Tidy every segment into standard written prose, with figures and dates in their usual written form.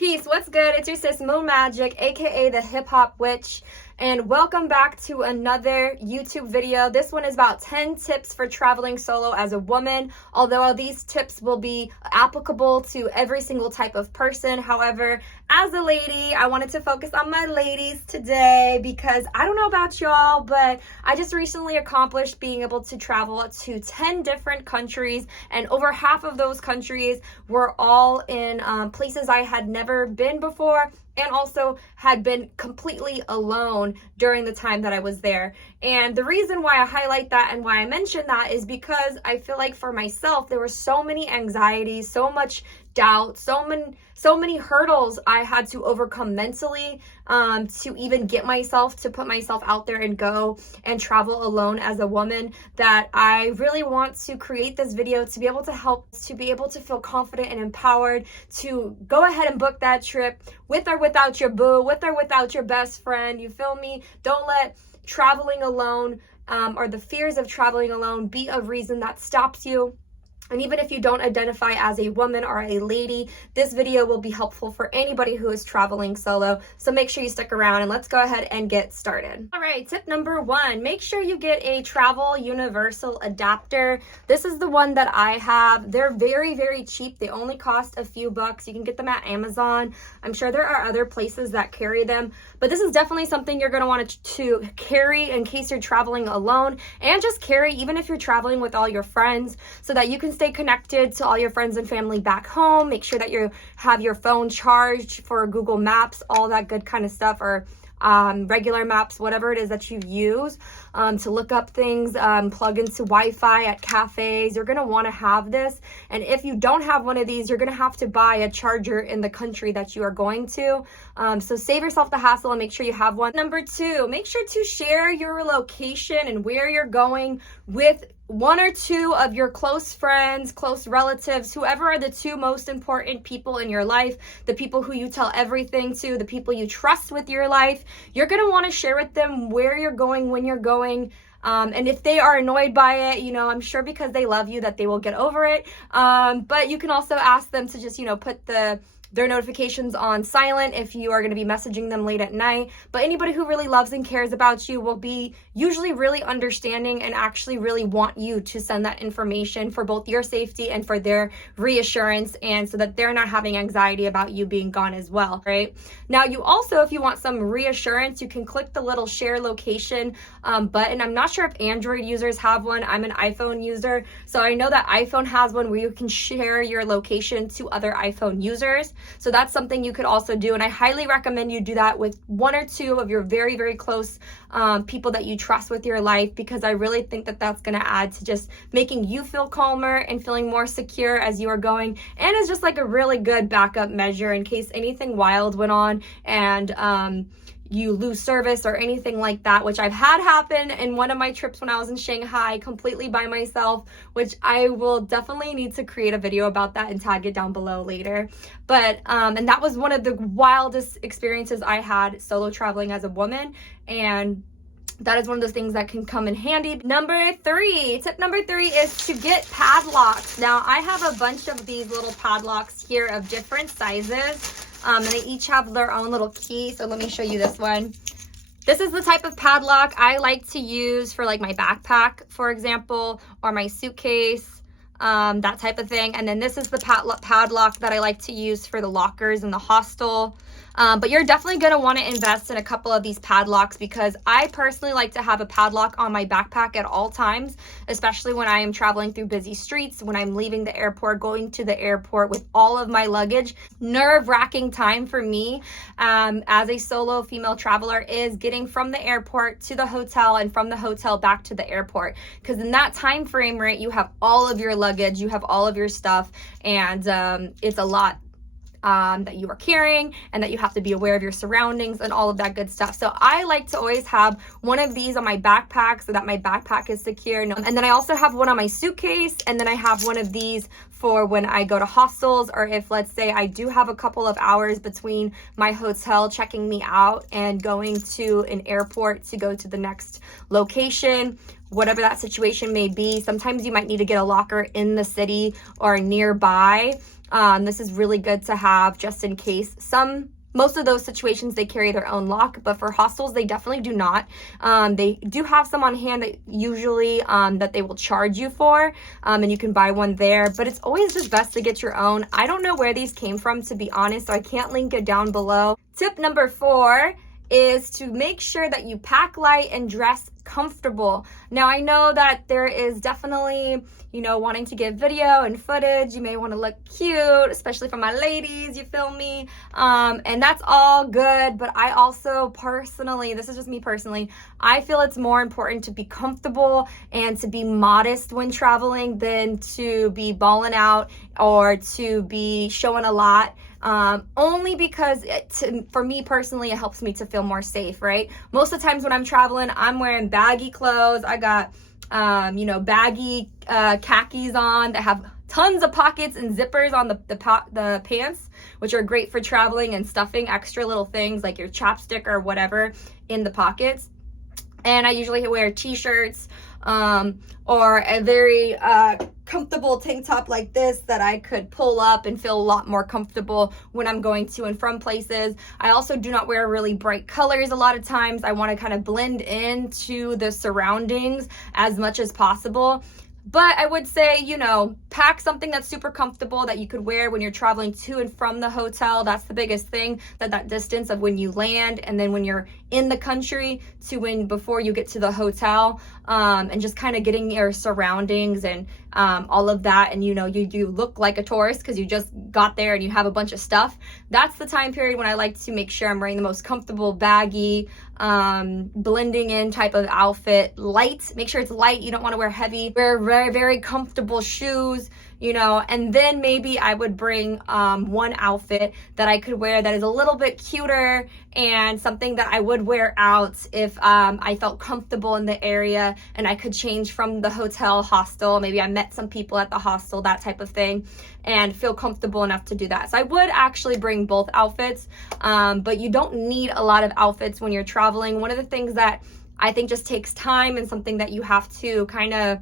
Peace, what's good? It's your sis Moon Magic, aka the Hip Hop Witch, and welcome back to another YouTube video. This one is about 10 tips for traveling solo as a woman, although these tips will be applicable to every single type of person. However, as a lady, I wanted to focus on my ladies today because I don't know about y'all, but I just recently accomplished being able to travel to 10 different countries, and over half of those countries were all in places I had never been before, and also had been completely alone during the time that I was there. And the reason why I highlight that and why I mention that is because I feel like for myself, there were so many anxieties, so much doubt, so many hurdles I had to overcome mentally to even get myself to put myself out there and go and travel alone as a woman, that I really want to create this video to be able to help, to be able to feel confident and empowered to go ahead and book that trip with or without your boo, with or without your best friend. You feel me? Don't let traveling alone or the fears of traveling alone be a reason that stops you. And even if you don't identify as a woman or a lady, this video will be helpful for anybody who is traveling solo. So make sure you stick around and let's go ahead and get started. All right, tip number 1, make sure you get a travel universal adapter. This is the one that I have. They're very, very cheap. They only cost a few bucks. You can get them at Amazon. I'm sure there are other places that carry them, but this is definitely something you're going to want to carry in case you're traveling alone, and just carry even if you're traveling with all your friends, so that you can stay connected to all your friends and family back home. Make sure that you have your phone charged for Google Maps, all that good kind of stuff, or regular maps, whatever it is that you use to look up things, plug into Wi-Fi at cafes. You're going to want to have this. And if you don't have one of these, you're going to have to buy a charger in the country that you are going to. So save yourself the hassle and make sure you have one. Number 2, make sure to share your location and where you're going with 1 or 2 of your close friends, close relatives, whoever are the 2 most important people in your life, the people who you tell everything to, the people you trust with your life. You're going to want to share with them where you're going, when you're going. And if they are annoyed by it, I'm sure because they love you that they will get over it. But you can also ask them to just, put their notifications on silent if you are going to be messaging them late at night. But anybody who really loves and cares about you will be usually really understanding and actually really want you to send that information for both your safety and for their reassurance, and so that they're not having anxiety about you being gone as well, right? Now, you also, if you want some reassurance, you can click the little share location button. I'm not sure if Android users have one. I'm an iPhone user, so I know that iPhone has one where you can share your location to other iPhone users. So that's something you could also do, and I highly recommend you do that with 1 or 2 of your very, very close people that you trust with your life, because I really think that that's going to add to just making you feel calmer and feeling more secure as you are going, and it's just like a really good backup measure in case anything wild went on and you lose service or anything like that, which I've had happen in one of my trips when I was in Shanghai completely by myself, which I will definitely need to create a video about that and tag it down below later. But and that was one of the wildest experiences I had solo traveling as a woman, and that is one of those things that can come in handy. Tip number 3 is to get padlocks. Now, I have a bunch of these little padlocks here of different sizes. And they each have their own little key. So let me show you this one. This is the type of padlock I like to use for like my backpack, for example, or my suitcase, that type of thing. And then this is the padlock that I like to use for the lockers in the hostel. But you're definitely going to want to invest in a couple of these padlocks, because I personally like to have a padlock on my backpack at all times, especially when I am traveling through busy streets, when I'm leaving the airport, going to the airport with all of my luggage. Nerve-wracking time for me as a solo female traveler is getting from the airport to the hotel and from the hotel back to the airport, because in that time frame, right, you have all of your luggage, you have all of your stuff, and it's a lot that you are carrying, and that you have to be aware of your surroundings and all of that good stuff. So I like to always have one of these on my backpack so that my backpack is secure. And then I also have one on my suitcase, and then I have one of these for when I go to hostels, or if, let's say, I do have a couple of hours between my hotel checking me out and going to an airport to go to the next location. whatever that situation may be. Sometimes you might need to get a locker in the city or nearby. This is really good to have just in case. Most of those situations, they carry their own lock, but for hostels, they definitely do not. They do have some on hand that usually that they will charge you for, and you can buy one there, but it's always just best to get your own. I don't know where these came from, to be honest, so I can't link it down below. Tip number 4 is to make sure that you pack light and dress comfortable. Now, I know that there is definitely, wanting to get video and footage. You may want to look cute, especially for my ladies, you feel me? And that's all good, but I also personally, this is just me personally, I feel it's more important to be comfortable and to be modest when traveling than to be balling out or to be showing a lot. Only because for me personally, it helps me to feel more safe, right? Most of the times when I'm traveling, I'm wearing baggy clothes. I got, baggy khakis on that have tons of pockets and zippers on the pants, which are great for traveling and stuffing extra little things like your chapstick or whatever in the pockets. And I usually wear t-shirts or a very comfortable tank top like this that I could pull up and feel a lot more comfortable when I'm going to and from places. I also do not wear really bright colors a lot of times. I want to kind of blend into the surroundings as much as possible. But I would say, pack something that's super comfortable that you could wear when you're traveling to and from the hotel. That's the biggest thing, that distance of when you land and then when you're in the country to before you get to the hotel, and just kind of getting your surroundings and all of that. And, you do look like a tourist because you just got there and you have a bunch of stuff. That's the time period when I like to make sure I'm wearing the most comfortable, baggy, blending in type of outfit. Light, make sure it's light. You don't want to wear heavy. Wear very, very comfortable shoes, and then maybe I would bring one outfit that I could wear that is a little bit cuter and something that I would wear out if I felt comfortable in the area and I could change from the hotel hostel. Maybe I met some people at the hostel, that type of thing, and feel comfortable enough to do that. So I would actually bring both outfits, but you don't need a lot of outfits when you're traveling. One of the things that I think just takes time and something that you have to kind of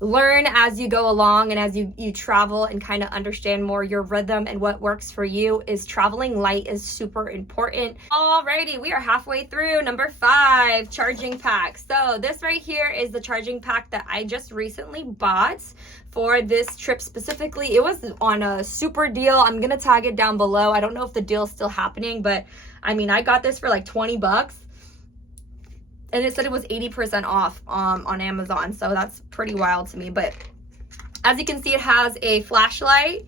learn as you go along and as you travel and kind of understand more your rhythm and what works for you is traveling light is super important. Alrighty, we are halfway through. Number 5, charging pack. So this right here is the charging pack that I just recently bought for this trip specifically. It was on a super deal. I'm gonna tag it down below. I don't know if the deal is still happening, but I got this for like 20 bucks. And it said it was 80% off on Amazon. So that's pretty wild to me. But as you can see, it has a flashlight,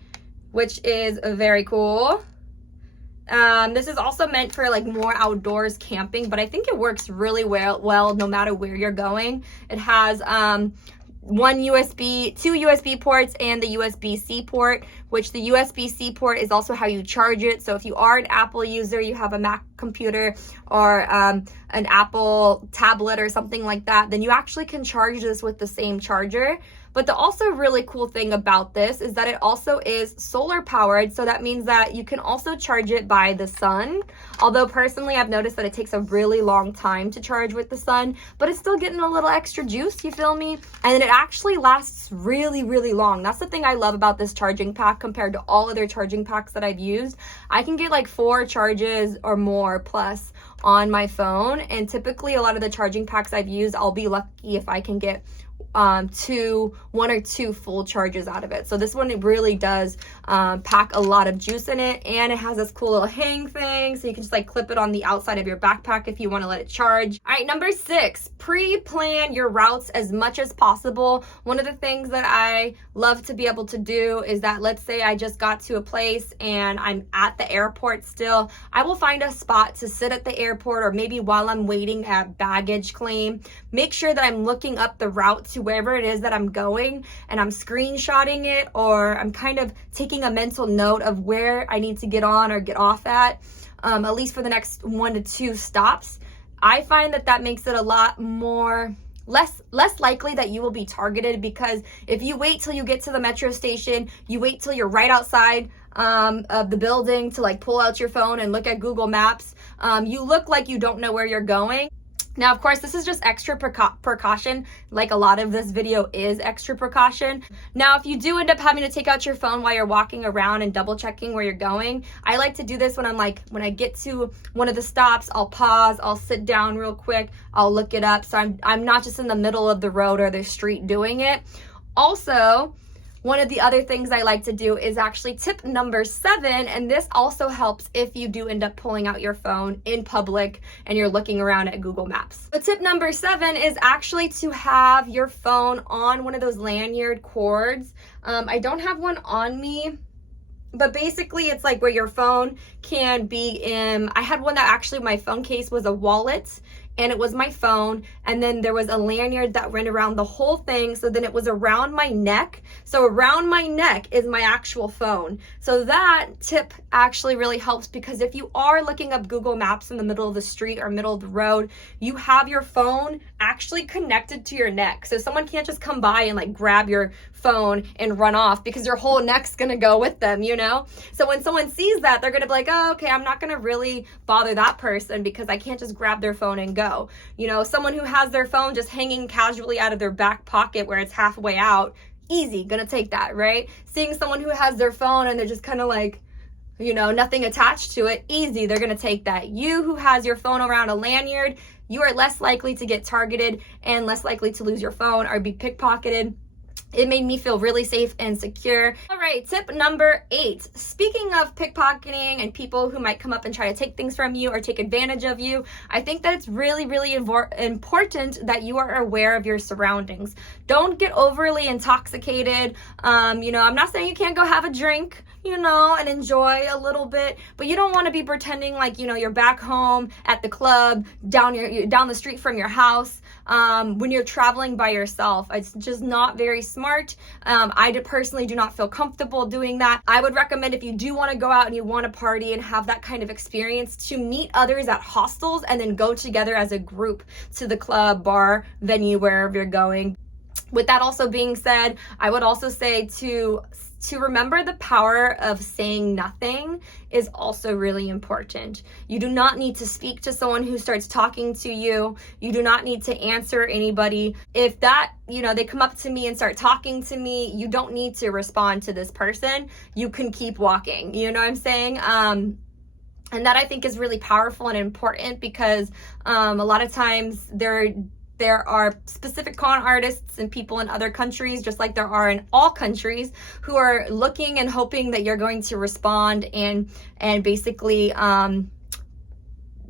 which is very cool. This is also meant for like more outdoors camping, but I think it works really well no matter where you're going. It has two USB ports and the USB-C port, which the USB-C port is also how you charge it. So if you are an Apple user, you have a Mac computer or an Apple tablet or something like that, then you actually can charge this with the same charger. But the also really cool thing about this is that it also is solar powered. So that means that you can also charge it by the sun. Although personally, I've noticed that it takes a really long time to charge with the sun, but it's still getting a little extra juice, you feel me? And it actually lasts really, really long. That's the thing I love about this charging pack compared to all other charging packs that I've used. I can get like 4 charges or more plus on my phone. And typically a lot of the charging packs I've used, I'll be lucky if I can get 1 or 2 full charges out of it. So this one, it really does pack a lot of juice in it, and it has this cool little hang thing, so you can just like clip it on the outside of your backpack if you want to let it charge. All right, number 6, pre-plan your routes as much as possible. One of the things that I love to be able to do is that, let's say I just got to a place and I'm at the airport still, I will find a spot to sit at the airport, or maybe while I'm waiting at baggage claim, make sure that I'm looking up the route to wherever it is that I'm going, and I'm screenshotting it, or I'm kind of taking a mental note of where I need to get on or get off at least for the next 1 to 2 stops. I find that makes it a lot more less likely that you will be targeted, because if you wait till you get to the metro station, you wait till you're right outside of the building to like pull out your phone and look at Google Maps, you look like you don't know where you're going. Now, of course, this is just extra precaution, like a lot of this video is extra precaution. Now, if you do end up having to take out your phone while you're walking around and double checking where you're going, I like to do this when when I get to one of the stops, I'll pause, I'll sit down real quick, I'll look it up. So I'm not just in the middle of the road or the street doing it. Also, one of the other things I like to do is actually tip number 7, and this also helps if you do end up pulling out your phone in public and you're looking around at Google Maps. The tip number 7 is actually to have your phone on one of those lanyard cords. I don't have one on me, but basically it's like where your phone can be in. I had one that actually my phone case was a wallet, and it was my phone, and then there was a lanyard that ran around the whole thing, so then it was around my neck. So around my neck is my actual phone. So that tip actually really helps, because if you are looking up Google Maps in the middle of the street or middle of the road, you have your phone actually connected to your neck. So someone can't just come by and like grab your phone and run off, because your whole neck's gonna go with them, you know? So when someone sees that, they're gonna be like, oh, okay, I'm not gonna really bother that person because I can't just grab their phone and go. You know, someone who has their phone just hanging casually out of their back pocket where it's halfway out, easy, gonna take that, right? Seeing someone who has their phone and they're just kind of like, you know, nothing attached to it, easy, they're gonna take that. You who has your phone around a lanyard, you are less likely to get targeted and less likely to lose your phone or be pickpocketed. It made me feel really safe and secure. All right, tip number 8. Speaking of pickpocketing and people who might come up and try to take things from you or take advantage of you, I think that it's really, really important that you are aware of your surroundings. Don't get overly intoxicated. You know, I'm not saying you can't go have a drink, you know, and enjoy a little bit, but you don't want to be pretending like, you know, you're back home at the club, down the street from your house, when you're traveling by yourself. It's just not very smart. I personally do not feel comfortable doing that. I would recommend, if you do want to go out and you want to party and have that kind of experience, to meet others at hostels and then go together as a group to the club, bar, venue, wherever you're going. With that also being said, I would also say to remember the power of saying nothing is also really important. You do not need to speak to someone who starts talking to you. You do not need to answer anybody. If that, you know, they come up to me and start talking to me, you don't need to respond to this person. You can keep walking. You know what I'm saying? And that I think is really powerful and important, because a lot of times there are specific con artists and people in other countries, just like there are in all countries, who are looking and hoping that you're going to respond and basically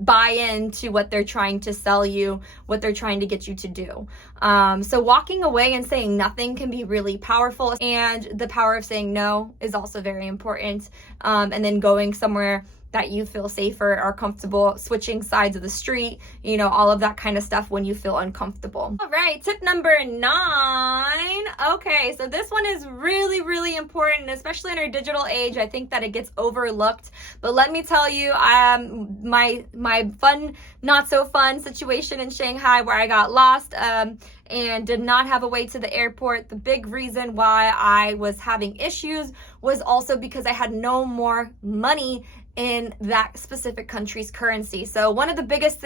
buy into what they're trying to sell you, what they're trying to get you to do. So walking away and saying nothing can be really powerful, and the power of saying no is also very important. And then going somewhere that you feel safer or comfortable, switching sides of the street, you know, all of that kind of stuff when you feel uncomfortable. All right, tip number 9. Okay, so this one is really, really important, especially in our digital age. I think that it gets overlooked, but let me tell you, my fun, not so fun situation in Shanghai where I got lost, and did not have a way to the airport. The big reason why I was having issues was also because I had no more money in that specific country's currency. So one of the biggest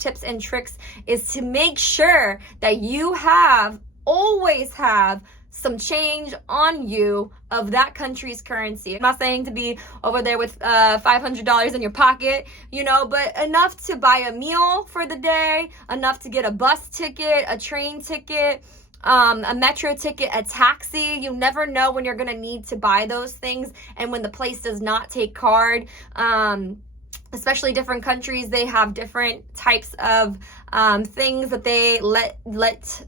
tips and tricks is to make sure that you always have some change on you of that country's currency. I'm not saying to be over there with $500 in your pocket, you know, but enough to buy a meal for the day, enough to get a bus ticket, a train ticket, a metro ticket, a taxi. You never know when you're going to need to buy those things, and when the place does not take card. Especially different countries, they have different types of things that they let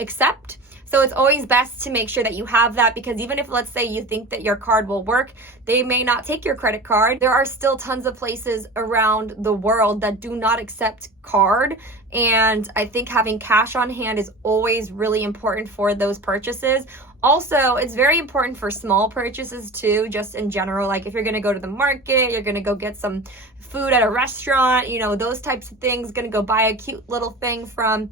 accept. So it's always best to make sure that you have that, because even if, let's say, you think that your card will work, they may not take your credit card. There are still tons of places around the world that do not accept card. And I think having cash on hand is always really important for those purchases. Also, it's very important for small purchases too, just in general. Like if you're going to go to the market, you're going to go get some food at a restaurant, you know, those types of things, going to go buy a cute little thing from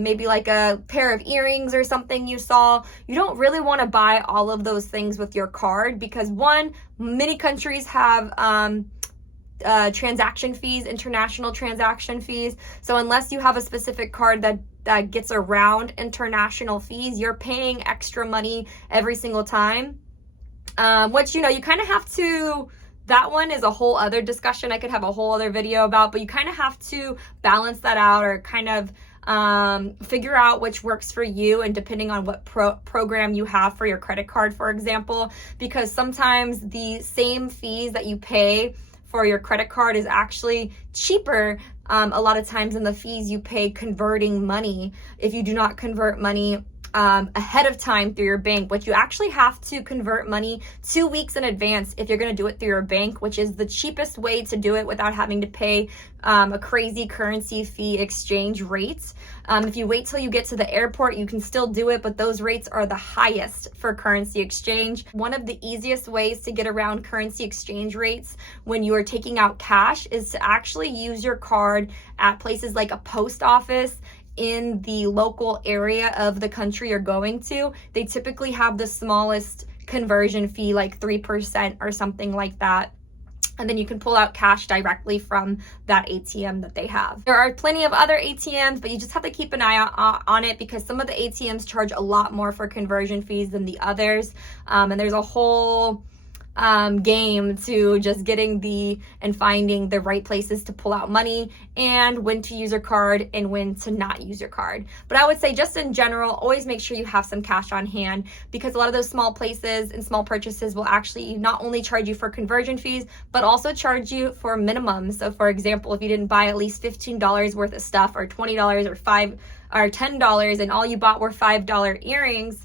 maybe like a pair of earrings or something you saw. You don't really want to buy all of those things with your card, because one, many countries have transaction fees, international transaction fees. So unless you have a specific card that gets around international fees, you're paying extra money every single time, which, you know, you kind of have to, that one is a whole other discussion I could have a whole other video about, but you kind of have to balance that out, or kind of figure out which works for you, and depending on what program you have for your credit card, for example, because sometimes the same fees that you pay for your credit card is actually cheaper a lot of times than the fees you pay converting money if you do not convert money ahead of time through your bank, which you actually have to convert money 2 weeks in advance if you're going to do it through your bank, which is the cheapest way to do it without having to pay a crazy currency fee exchange rates. If you wait till you get to the airport, you can still do it, but those rates are the highest for currency exchange. One of the easiest ways to get around currency exchange rates when you are taking out cash is to actually use your card at places like a post office in the local area of the country you're going to. They typically have the smallest conversion fee, like 3% or something like that. And then you can pull out cash directly from that ATM that they have. There are plenty of other ATMs, but you just have to keep an eye on it, because some of the ATMs charge a lot more for conversion fees than the others. And there's a whole game to just getting and finding the right places to pull out money, and when to use your card and when to not use your card. But I would say, just in general, always make sure you have some cash on hand, because a lot of those small places and small purchases will actually not only charge you for conversion fees, but also charge you for minimums. So for example, if you didn't buy at least $15 worth of stuff, or $20 or $10, and all you bought were $5 earrings,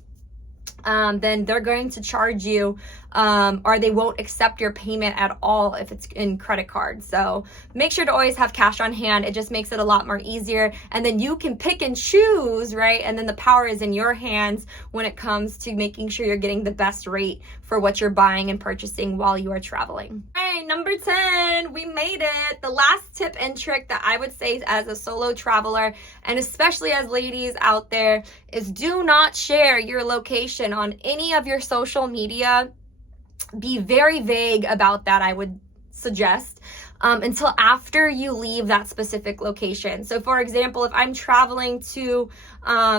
then they're going to charge you, or they won't accept your payment at all if it's in credit card. So make sure to always have cash on hand. It just makes it a lot more easier, and then you can pick and choose, right? And then the power is in your hands when it comes to making sure you're getting the best rate for what you're buying and purchasing while you are traveling. All right, number 10, we made it. The last tip and trick that I would say as a solo traveler, and especially as ladies out there, is do not share your location on any of your social media. Be very vague about that, I would suggest, until after you leave that specific location. So for example, if I'm traveling to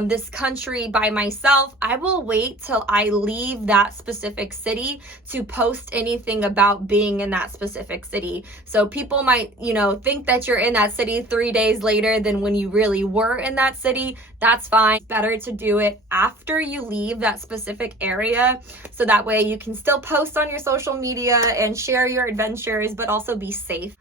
this country by myself, I will wait till I leave that specific city to post anything about being in that specific city. So people might, you know, think that you're in that city 3 days later than when you really were in that city. That's fine. It's better to do it after you leave that specific area, so that way you can still post on your social media and share your adventures, but also be safe.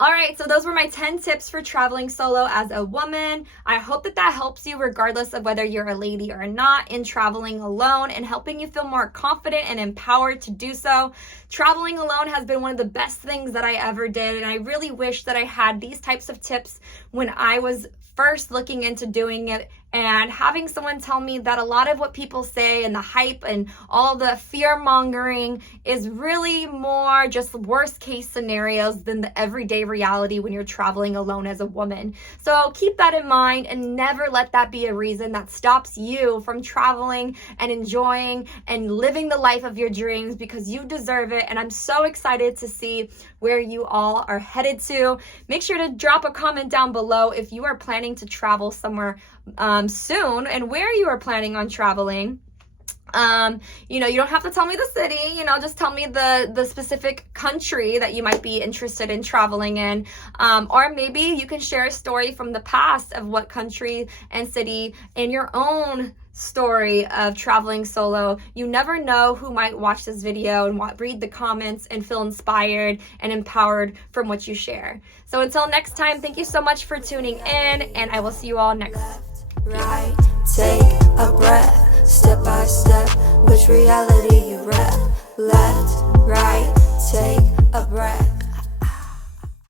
All right, so those were my 10 tips for traveling solo as a woman. I hope that helps you regardless of whether you're a lady or not in traveling alone, and helping you feel more confident and empowered to do so. Traveling alone has been one of the best things that I ever did, and I really wish that I had these types of tips when I was first looking into doing it, and having someone tell me that a lot of what people say and the hype and all the fear mongering is really more just worst case scenarios than the everyday reality when you're traveling alone as a woman. So keep that in mind, and never let that be a reason that stops you from traveling and enjoying and living the life of your dreams, because you deserve it. And I'm so excited to see where you all are headed to. Make sure to drop a comment down below if you are planning to travel somewhere soon, and where you are planning on traveling. You know, you don't have to tell me the city, you know, just tell me the specific country that you might be interested in traveling in. Or maybe you can share a story from the past of what country and city in your own story of traveling solo. You never know who might watch this video and read the comments and feel inspired and empowered from what you share. So until next time, thank you so much for tuning in, and I will see you all next time. Right, take a breath, step by step, which reality you rep, left